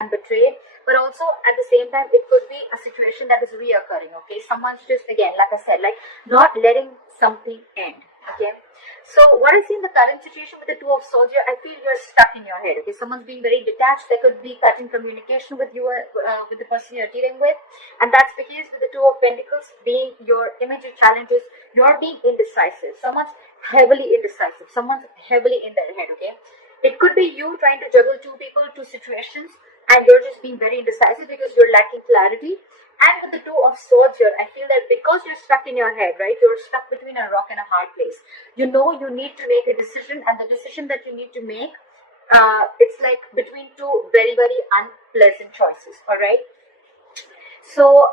and betrayed, but also at the same time it could be a situation that is reoccurring. Okay, someone's just, again, like I said, like not letting something end. Okay, so what I see in the current situation with the Two of Swords here, I feel you're stuck in your head. Okay, someone's being very detached. There could be cutting communication with you, with the person you're dealing with, and that's because with the Two of Pentacles being your immediate challenges, you're being indecisive. Someone's heavily indecisive. Someone's heavily in their head. Okay, it could be you trying to juggle two people, two situations, and you're just being very indecisive because you're lacking clarity. And with the Two of Swords here, I feel that because you're stuck in your head, right? You're stuck between a rock and a hard place. You know you need to make a decision, and the decision that you need to make, it's like between two very, very unpleasant choices. All right. So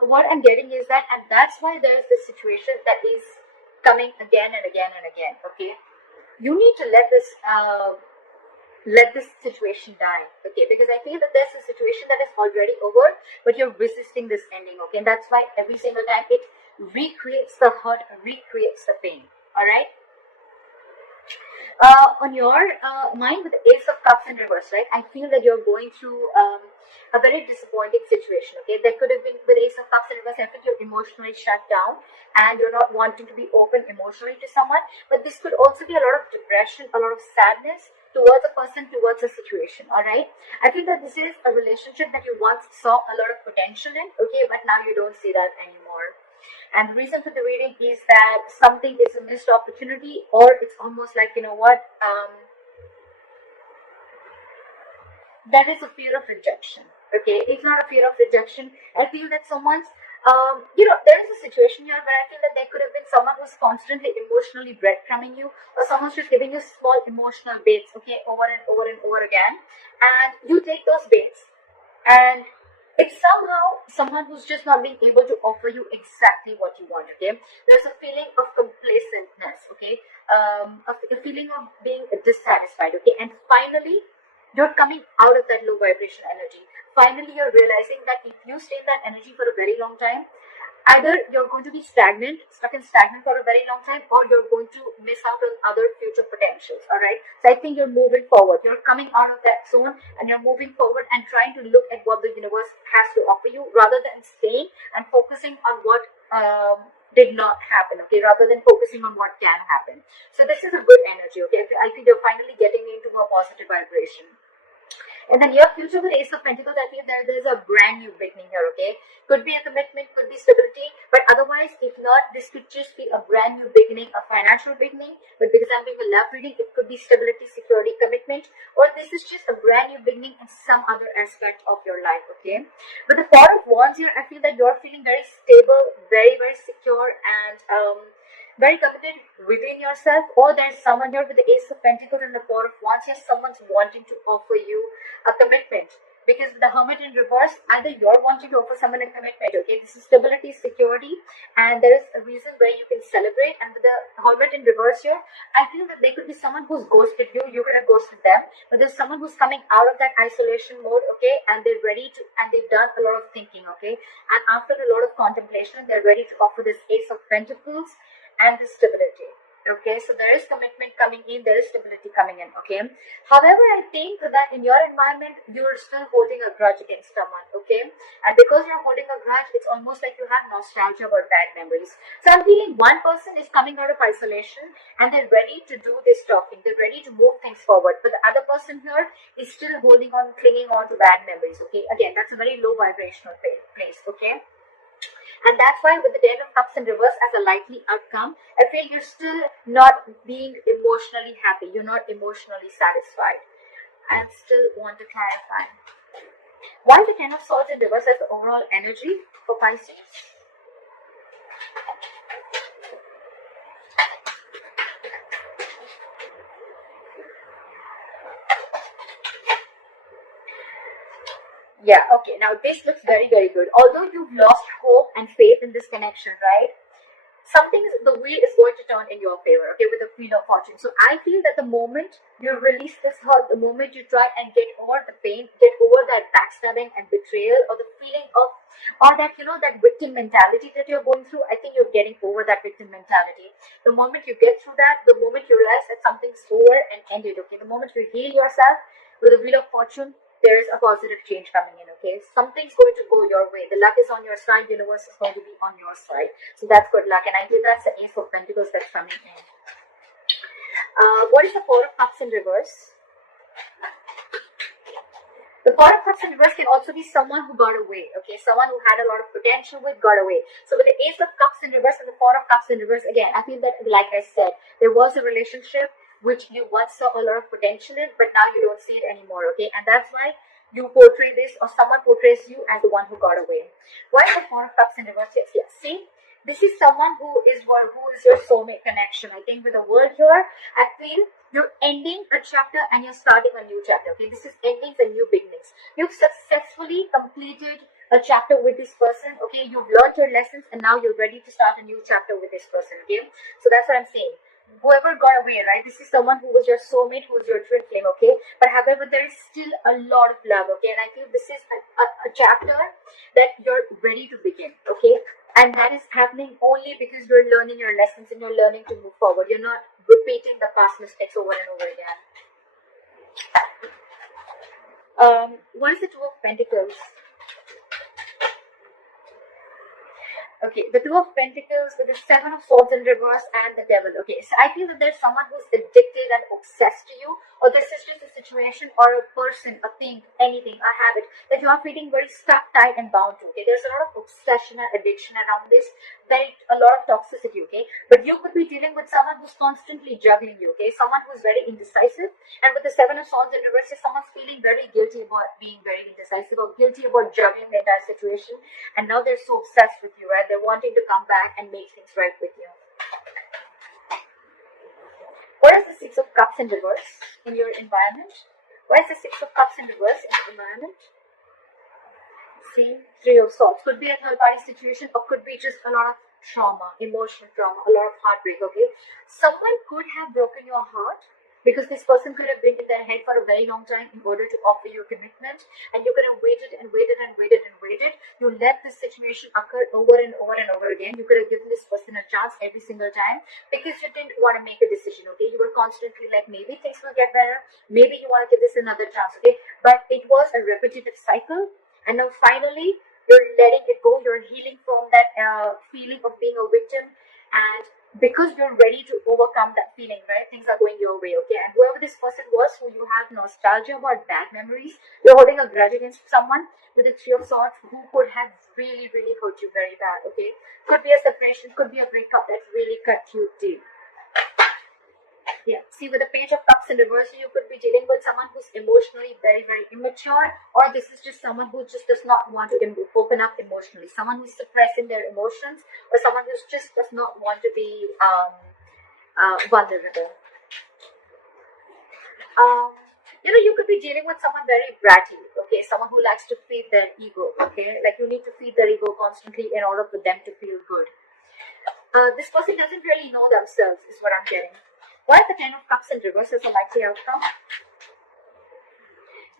what I'm getting is that, and that's why there's this situation that is coming again and again and again. Okay, you need to let this situation die. Okay, because I feel that there's a situation that is already over, but you're resisting this ending. Okay, and that's why every single time it recreates the hurt, recreates the pain. All right. On your mind with the Ace of Cups in reverse, right? I feel that you're going through a very disappointing situation. Okay, there could have been with Ace of Cups in reverse. I think you're emotionally shut down and you're not wanting to be open emotionally to someone. But this could also be a lot of depression, a lot of sadness towards a person, towards a situation. All right, I feel that this is a relationship that you once saw a lot of potential in. Okay, but now you don't see that anymore. And the reason for the reading is that something is a missed opportunity, or it's almost like, you know what, there is a fear of rejection. Okay, it's not a fear of rejection. I feel that someone's, there is a situation here where I feel that there could have been someone who's constantly emotionally breadcrumbing you, or someone's just giving you small emotional baits, okay, over and over and over again. And you take those baits, and it's somehow someone who's just not being able to offer you exactly what you want. Okay, there's a feeling of complacentness. Okay, a feeling of being dissatisfied. Okay, and finally you're coming out of that low vibration energy. Finally you're realizing that if you stay in that energy for a very long time, either you're going to be stuck in stagnant for a very long time, or you're going to miss out on other future potentials. All right, so I think you're moving forward, you're coming out of that zone, and you're moving forward and trying to look at what the universe has to offer you, rather than staying and focusing on what did not happen. Okay, rather than focusing on what can happen. So this is a good energy. Okay, I think you're finally getting into a positive vibration. And then your future with Ace of Pentacles, I feel there's a brand new beginning here. Okay, could be a commitment, could be stability, but otherwise, if not, this could just be a brand new beginning, a financial beginning. But because I'm doing a love reading, it could be stability, security, commitment, or this is just a brand new beginning in some other aspect of your life. Okay, with the Four of Wands here, I feel that you're feeling very stable, very, very secure, and very committed within yourself. Or there's someone here with the Ace of Pentacles and the Four of Wands. Yes, someone's wanting to offer you a commitment, because with the Hermit in reverse, either you're wanting to offer someone a commitment. Okay, this is stability, security, and there is a reason where you can celebrate. And with the Hermit in reverse here, I feel that there could be someone who's ghosted you, you could have ghosted them, but there's someone who's coming out of that isolation mode. Okay, and they're ready to, and they've done a lot of thinking. Okay, and after a lot of contemplation, they're ready to offer this Ace of Pentacles and the stability. Okay, so there is commitment coming in, there is stability coming in. Okay, however, I think that in your environment you're still holding a grudge against someone. Okay, and because you're holding a grudge, it's almost like you have nostalgia or bad memories. So I'm feeling one person is coming out of isolation and they're ready to do this talking, they're ready to move things forward, but the other person here is still holding on, clinging on to bad memories. Okay, again, that's a very low vibrational place. Okay, and that's why with the Ten of Cups in reverse as a likely outcome, I feel you're still not being emotionally happy. You're not emotionally satisfied. I still want to clarify. Why the Ten of Swords in reverse as the overall energy for Pisces? Yeah, okay. Now this looks very, very good. Although you've lost hope and faith in this connection, right? The wheel is going to turn in your favor, okay, with the Wheel of Fortune. So I feel that the moment you release this hurt, the moment you try and get over the pain, get over that backstabbing and betrayal, or the feeling of, or that, that victim mentality that you're going through, I think you're getting over that victim mentality. The moment you get through that, the moment you realize that something's over and ended, okay, the moment you heal yourself with the Wheel of Fortune, there's a positive change coming in, okay? Something's going to go your way. The luck is on your side. Universe is going to be on your side. So that's good luck. And I feel that's the Ace of Pentacles that's coming in. What is the Four of Cups in reverse? The Four of Cups in reverse can also be someone who got away, okay? Someone who had a lot of potential with got away. So with the Ace of Cups in reverse and the Four of Cups in reverse, again, I feel that, like I said, there was a relationship which you once saw a lot of potential in, but now you don't see it anymore, okay? And that's why you portray this, or someone portrays you as the one who got away. Why is the Four of Cups in reverse? Yes. See? This is someone who is your soulmate connection. I think with the world here, I feel you're ending a chapter and you're starting a new chapter. Okay, this is endings and new beginnings. You've successfully completed a chapter with this person. Okay, you've learned your lessons and now you're ready to start a new chapter with this person. Okay, so that's what I'm saying. Whoever got away, right? This is someone who was your soulmate, who was your twin flame, okay? But however, there is still a lot of love, okay? And I feel this is a chapter that you're ready to begin, okay? And that is happening only because you're learning your lessons and you're learning to move forward. You're not repeating the past mistakes over and over again. What is the Two of Pentacles? Okay, the Two of Pentacles with the Seven of Swords in reverse and the Devil. Okay, so I feel that there's someone who's addicted and obsessed to you, or this is just a situation or a person, a thing, anything, a habit that you are feeling very stuck, tight, and bound to. Okay, there's a lot of obsession and addiction around this, a lot of toxicity. Okay, but you could be dealing with someone who's constantly juggling you. Okay, someone who's very indecisive, and with the Seven of Swords in reverse, someone's feeling very guilty about being very indecisive or guilty about juggling the entire situation, and now they're so obsessed with you, right? They're wanting to come back and make things right with you. What is the Six of Cups in reverse in your environment? Why is the Six of Cups in reverse in your environment? See, Three of Swords. Could be a third-party situation, or could be just a lot of trauma, emotional trauma, a lot of heartbreak, okay? Someone could have broken your heart because this person could have been in their head for a very long time in order to offer you a commitment, and you could have waited and waited and waited and waited. You let this situation occur over and over and over again. You could have given this person a chance every single time because you didn't want to make a decision, okay? You were constantly like, maybe things will get better, maybe you want to give this another chance, okay? But it was a repetitive cycle, and now finally you're letting it go. You're healing from that feeling of being a victim, and because you're ready to overcome that feeling, right? Things are going your way, okay? And whoever this person was, who you have nostalgia about, bad memories, you're holding a grudge against someone with the Three of Swords who could have really, really hurt you very bad, okay? Could be a separation, could be a breakup that really cut you deep. Yeah, see, with the Page of Cups in reverse, you could be dealing with someone who's emotionally very, very immature, or this is just someone who just does not want to open up emotionally, someone who's suppressing their emotions, or someone who just does not want to be vulnerable. You could be dealing with someone very bratty, okay, someone who likes to feed their ego, okay, like you need to feed their ego constantly in order for them to feel good. This person doesn't really know themselves, is what I'm getting. Why is the Ten of Cups in reverse as a likely outcome?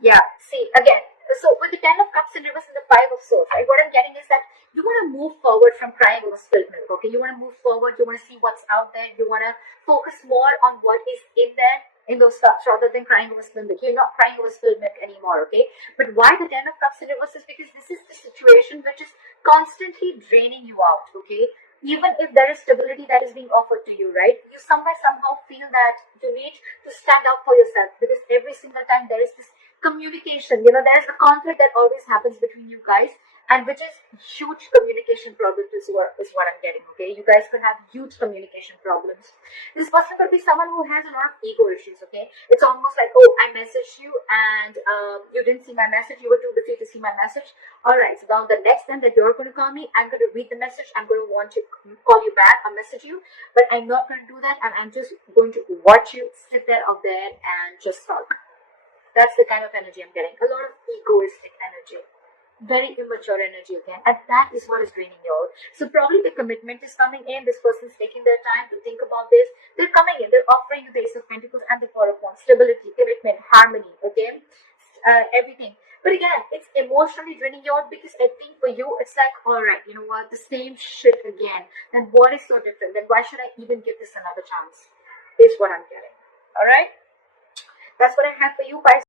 Yeah, see, again, so with the Ten of Cups in reverse and the Five of Swords, right, what I'm getting is that you want to move forward from crying over spilled milk, okay? You want to move forward, you want to see what's out there, you want to focus more on what is in there, in those cups, rather than crying over spilled milk. You're not crying over spilled milk anymore, okay? But why the Ten of Cups in reverse is because this is the situation which is constantly draining you out, okay? Even if there is stability that is being offered to you, right? You somehow feel that you need to stand up for yourself, because every single time there is this communication, there is a conflict that always happens between you guys, and which is huge communication problems is what I'm getting, okay? You guys could have huge communication problems. This person could be someone who has a lot of ego issues, okay? It's almost like, oh, I messaged you and you didn't see my message, you were too busy to see my message. Alright, so now the next time that you're going to call me, I'm going to read the message, I'm going to want to call you back or message you, but I'm not going to do that, and I'm just going to watch you sit there out there and just sulk. That's the kind of energy I'm getting. A lot of egoistic energy. Very immature energy again, and that is what is draining you out. So probably the commitment is coming in. This person's taking their time to think about this. They're coming in, they're offering you the Ace of Pentacles and the Four of Wands. Stability, commitment, harmony, okay? Everything. But again, it's emotionally draining you out, because I think for you, it's like, alright, you know what, the same shit again. Then what is so different? Then why should I even give this another chance? Is what I'm getting. Alright? That's what I have for you, guys.